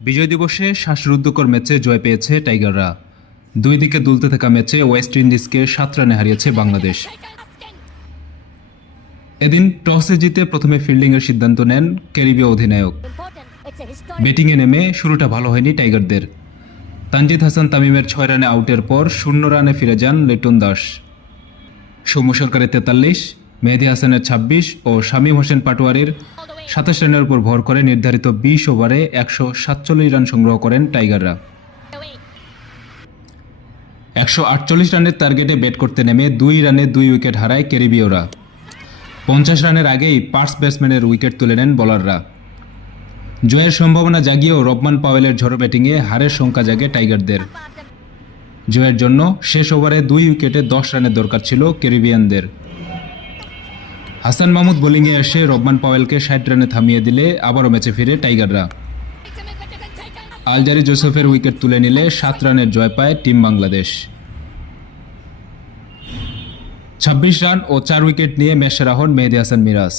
বিজয় দিবসে শ্বাসরুদ্ধকর ম্যাচে জয় পেয়েছে টাইগাররা। দুই দিকে দুলতে থাকা ম্যাচে ওয়েস্ট ইন্ডিজকে সাত রানে হারিয়েছে বাংলাদেশ। এদিন টসে জিতে প্রথমে ফিল্ডিংয়ের সিদ্ধান্ত নেন ক্যারিবীয় অধিনায়ক। ব্যাটিংয়ে নেমে শুরুটা ভালো হয়নি টাইগারদের। তানজিদ হাসান তামিমের ছয় রানে আউটের পর শূন্য রানে ফিরে যান লিটন দাস। সৌম্য সরকারের তেতাল্লিশ, মেহেদি হাসানের ছাব্বিশ ও শামীম হোসেন পাটোয়ারির সাতাশ রানের উপর ভর করে নির্ধারিত বিশ ওভারে একশো সাতচল্লিশ রান সংগ্রহ করেন টাইগাররা। একশো আটচল্লিশ রানের টার্গেটে ব্যাট করতে নেমে দুই রানে দুই উইকেট হারায় ক্যারিবীয়রা। পঞ্চাশ রানের আগেই পার্স ব্যাটসম্যানের উইকেট তুলে নেন বোলাররা। জয়ের সম্ভাবনা জাগিয়েও রবমান পাওয়েলের ঝড়ো ব্যাটিংয়ে হারের সংখ্যা জাগে টাইগারদের। জয়ের জন্য শেষ ওভারে দুই উইকেটে দশ রানের দরকার ছিল ক্যারিবিয়ানদের। হাসান মাহমুদ বোলিংয়ে এসে রবমান পাওয়েলকে ষাট রানে থামিয়ে দিলে আবারও ম্যাচে ফিরে টাইগাররা। আলজারি জোসেফের উইকেট তুলে নিলে সাত রানের জয় পায় টিম বাংলাদেশ। ছাব্বিশ রান ও চার উইকেট নিয়ে ম্যাচ সেরা হন মেহেদি হাসান মিরাজ।